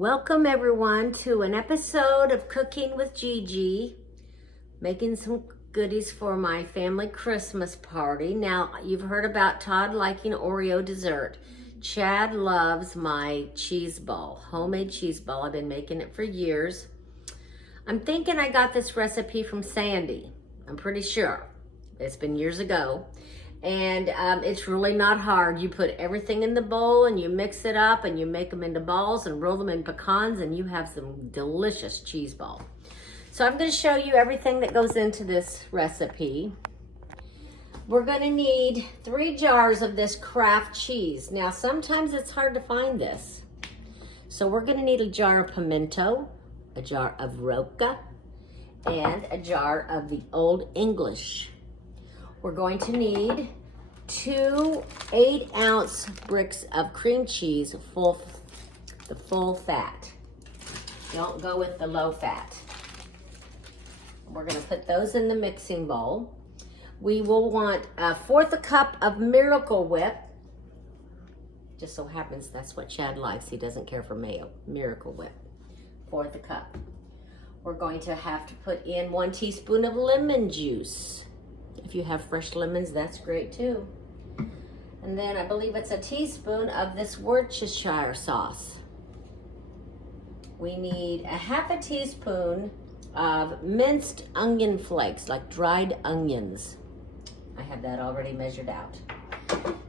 Welcome everyone to an episode of Cooking with Gigi, making some goodies for my family Christmas party. Now, you've heard about Todd liking Oreo dessert. Chad loves my cheese ball, homemade cheese ball. I've been making it for years. I'm thinking I got this recipe from Sandy. I'm pretty sure. It's been years ago. And it's really not hard. You put everything in the bowl and you mix it up and you make them into balls and roll them in pecans and you have some delicious cheese ball. So I'm going to show you everything that goes into this recipe. We're going to need 3 jars of this Kraft cheese. Now sometimes it's hard to find this. So we're going to need a jar of pimento, a jar of Roka, and a jar of the Old English. We're going to need 2 8-ounce bricks of cream cheese, the full fat. Don't go with the low fat. We're going to put those in the mixing bowl. We will want 1/4 cup of Miracle Whip. Just so happens that's what Chad likes. He doesn't care for mayo. Miracle Whip. 1/4 cup. We're going to have to put in 1 teaspoon of lemon juice. If you have fresh lemons, that's great too. And then I believe it's a teaspoon of this Worcestershire sauce. We need 1/2 teaspoon of minced onion flakes, like dried onions. I have that already measured out.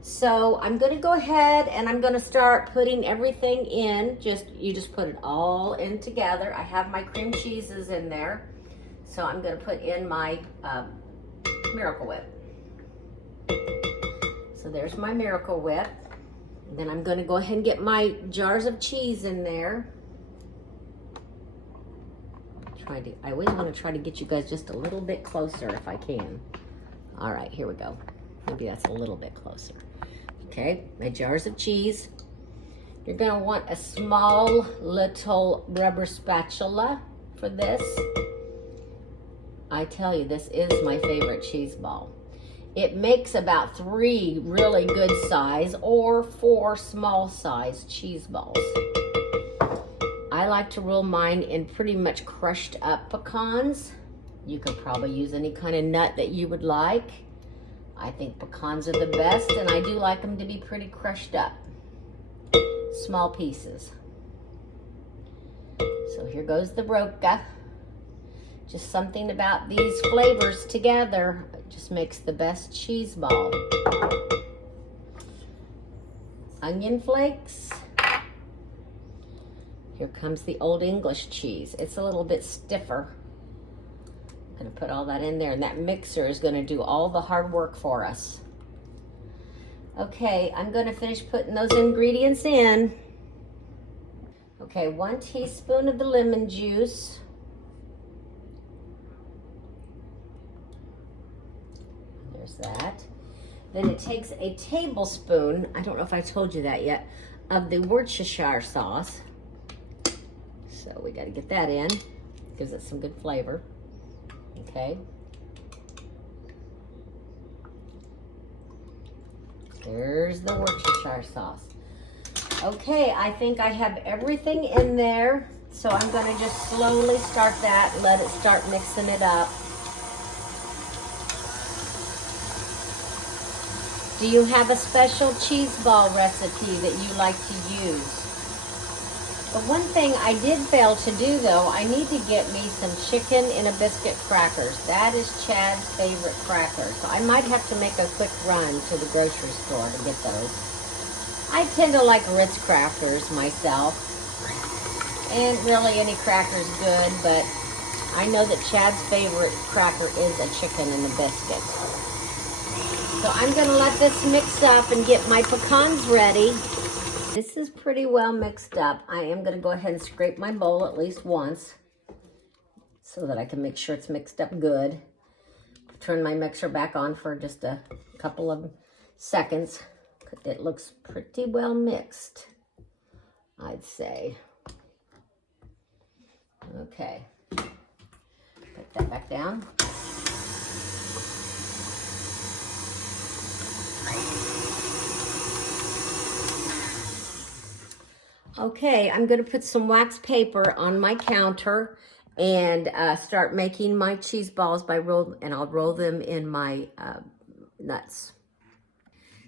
So I'm going to go ahead and I'm going to start putting everything in. You just put it all in together. I have my cream cheeses in there. So I'm going to put in my Miracle Whip. So there's my Miracle Whip. And then I'm going to go ahead and get my jars of cheese in there. I always want to try to get you guys just a little bit closer if I can. All right, here we go. Maybe that's a little bit closer. Okay, my jars of cheese. You're going to want a small little rubber spatula for this. I tell you, this is my favorite cheese ball. It makes about 3 really good size or 4 small size cheese balls. I like to roll mine in pretty much crushed up pecans. You could probably use any kind of nut that you would like. I think pecans are the best, and I do like them to be pretty crushed up. Small pieces. So here goes the Roka. Just something about these flavors together just makes the best cheese ball. Onion flakes. Here comes the Old English cheese. It's a little bit stiffer. I'm going to put all that in there, and that mixer is going to do all the hard work for us. Okay, I'm going to finish putting those ingredients in. Okay, 1 teaspoon of the lemon juice. There's that. Then it takes a tablespoon, I don't know if I told you that yet, of the Worcestershire sauce. So we got to get that in. Gives it some good flavor. Okay. There's the Worcestershire sauce. Okay, I think I have everything in there. So I'm going to just slowly start that, let it start mixing it up. Do you have a special cheese ball recipe that you like to use? But one thing I did fail to do though, I need to get me some chicken in a biscuit crackers. That is Chad's favorite cracker. So I might have to make a quick run to the grocery store to get those. I tend to like Ritz crackers myself. And really any cracker's good, but I know that Chad's favorite cracker is a chicken in a biscuit. So I'm going to let this mix up and get my pecans ready. This is pretty well mixed up. I am going to go ahead and scrape my bowl at least once so that I can make sure it's mixed up good. Turn my mixer back on for just a couple of seconds. It looks pretty well mixed, I'd say. Okay. Put that back down. Okay, I'm going to put some wax paper on my counter and start making my cheese balls and I'll roll them in my nuts.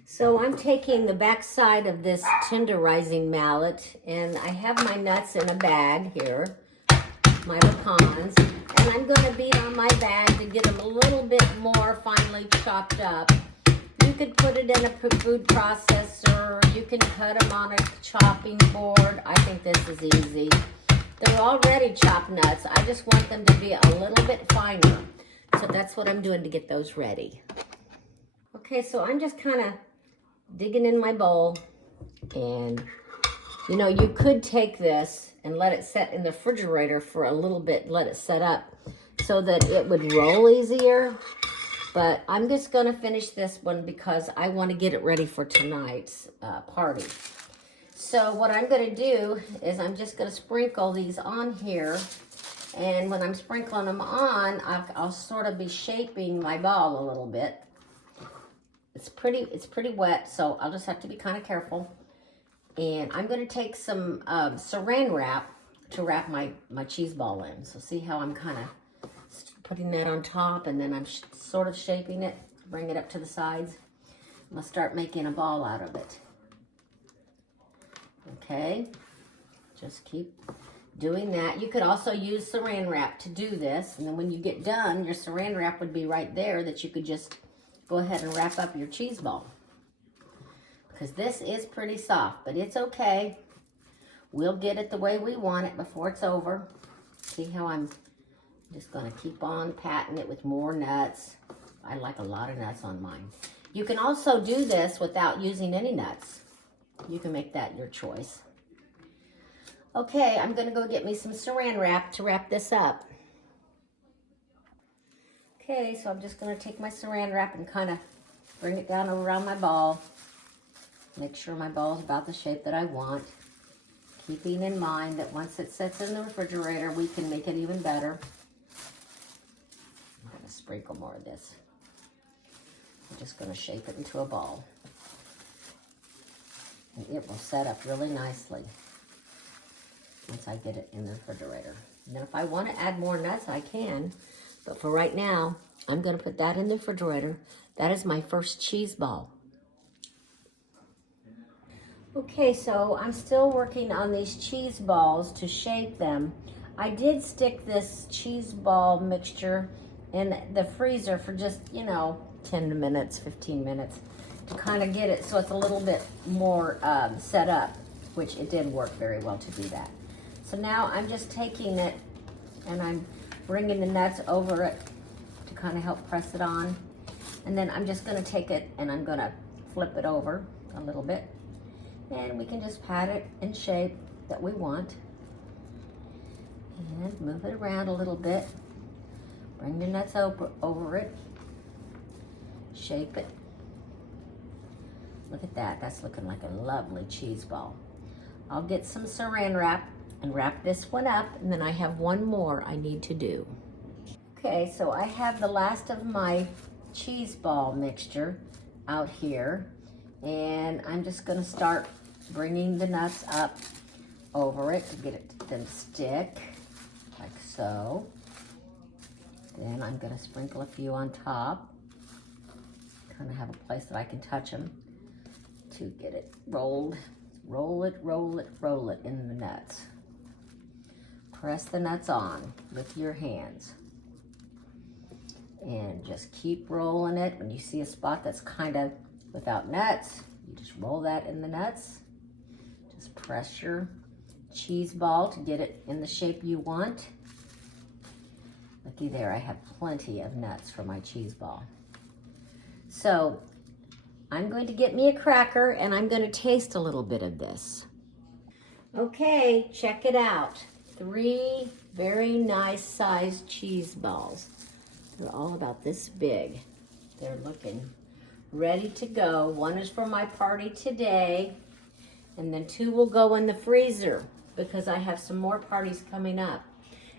So I'm taking the back side of this tenderizing mallet, and I have my nuts in a bag here, my pecans, and I'm going to beat on my bag to get them a little bit more finely chopped up. You could put it in a food processor, you can cut them on a chopping board. I think this is easy. They're already chopped nuts. I just want them to be a little bit finer. So that's what I'm doing to get those ready. Okay, so I'm just kind of digging in my bowl, and you know, you could take this and let it set in the refrigerator for a little bit, let it set up so that it would roll easier. But I'm just gonna finish this one because I want to get it ready for tonight's party. So what I'm gonna do is I'm just gonna sprinkle these on here, and when I'm sprinkling them on, I'll sort of be shaping my ball a little bit. It's pretty wet, so I'll just have to be kind of careful. And I'm going to take some Saran Wrap to wrap my cheese ball in. So see how I'm kind of putting that on top, and then I'm sort of shaping it, bring it up to the sides. I'm going to start making a ball out of it. Okay, just keep doing that. You could also use Saran Wrap to do this, and then when you get done, your Saran Wrap would be right there that you could just go ahead and wrap up your cheese ball. Because this is pretty soft, but it's okay. We'll get it the way we want it before it's over. See how I'm just gonna keep on patting it with more nuts. I like a lot of nuts on mine. You can also do this without using any nuts. You can make that your choice. Okay, I'm gonna go get me some Saran Wrap to wrap this up. Okay, so I'm just going to take my Saran Wrap and kind of bring it down around my ball. Make sure my ball is about the shape that I want. Keeping in mind that once it sits in the refrigerator, we can make it even better. I'm going to sprinkle more of this. I'm just going to shape it into a ball. And it will set up really nicely once I get it in the refrigerator. And then if I want to add more nuts, I can. But for right now, I'm going to put that in the refrigerator. That is my first cheese ball. Okay, so I'm still working on these cheese balls to shape them. I did stick this cheese ball mixture in the freezer for just, 10 minutes, 15 minutes to kind of get it so it's a little bit more set up, which it did work very well to do that. So now I'm just taking it and I'm bringing the nuts over it to kind of help press it on. And then I'm just going to take it and I'm going to flip it over a little bit. And we can just pat it in shape that we want. And move it around a little bit. Bring the nuts over it. Shape it. Look at that. That's looking like a lovely cheese ball. I'll get some Saran Wrap and wrap this one up, and then I have one more I need to do. Okay, so I have the last of my cheese ball mixture out here, and I'm just going to start bringing the nuts up over it to get them to stick, like so. Then I'm going to sprinkle a few on top, kind of have a place that I can touch them to get it rolled. Roll it, roll it, roll it in the nuts. Press the nuts on with your hands. And just keep rolling it. When you see a spot that's kind of without nuts, you just roll that in the nuts. Just press your cheese ball to get it in the shape you want. Looky there, I have plenty of nuts for my cheese ball. So I'm going to get me a cracker and I'm going to taste a little bit of this. Okay, check it out. 3 very nice sized cheese balls. They're all about this big. They're looking ready to go. One is for my party today, and then 2 will go in the freezer because I have some more parties coming up.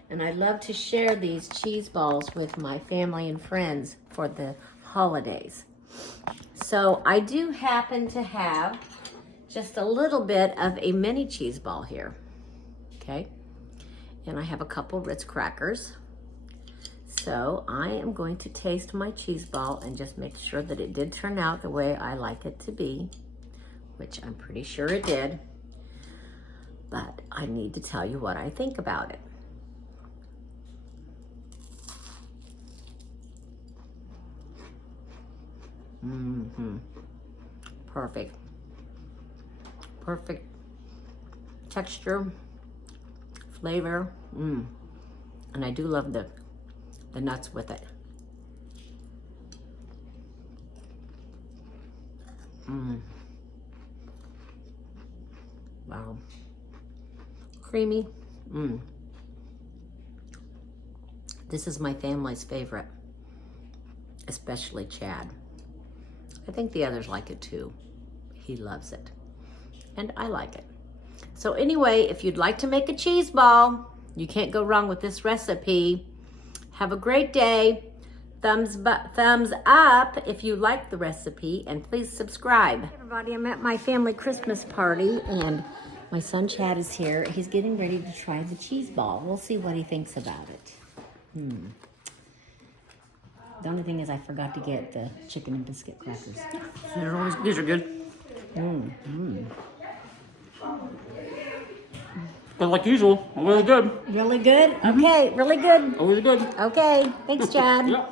And I love to share these cheese balls with my family and friends for the holidays. So I do happen to have just a little bit of a mini cheese ball here, okay? And I have a couple Ritz crackers. So I am going to taste my cheese ball and just make sure that it did turn out the way I like it to be, which I'm pretty sure it did. But I need to tell you what I think about it. Perfect. Perfect texture, flavor. And I do love the nuts with it. Wow. Creamy. This is my family's favorite, especially Chad. I think the others like it too. He loves it. And I like it. So anyway, if you'd like to make a cheese ball, you can't go wrong with this recipe. Have a great day. Thumbs up if you like the recipe, and please subscribe. Hey everybody, I'm at my family Christmas party, and my son Chad is here. He's getting ready to try the cheese ball. We'll see what he thinks about it. The only thing is I forgot to get the chicken and biscuit crackers. These are good. But like usual, really good. Really good? Okay, really good. Always good. Okay, thanks Chad. Yeah.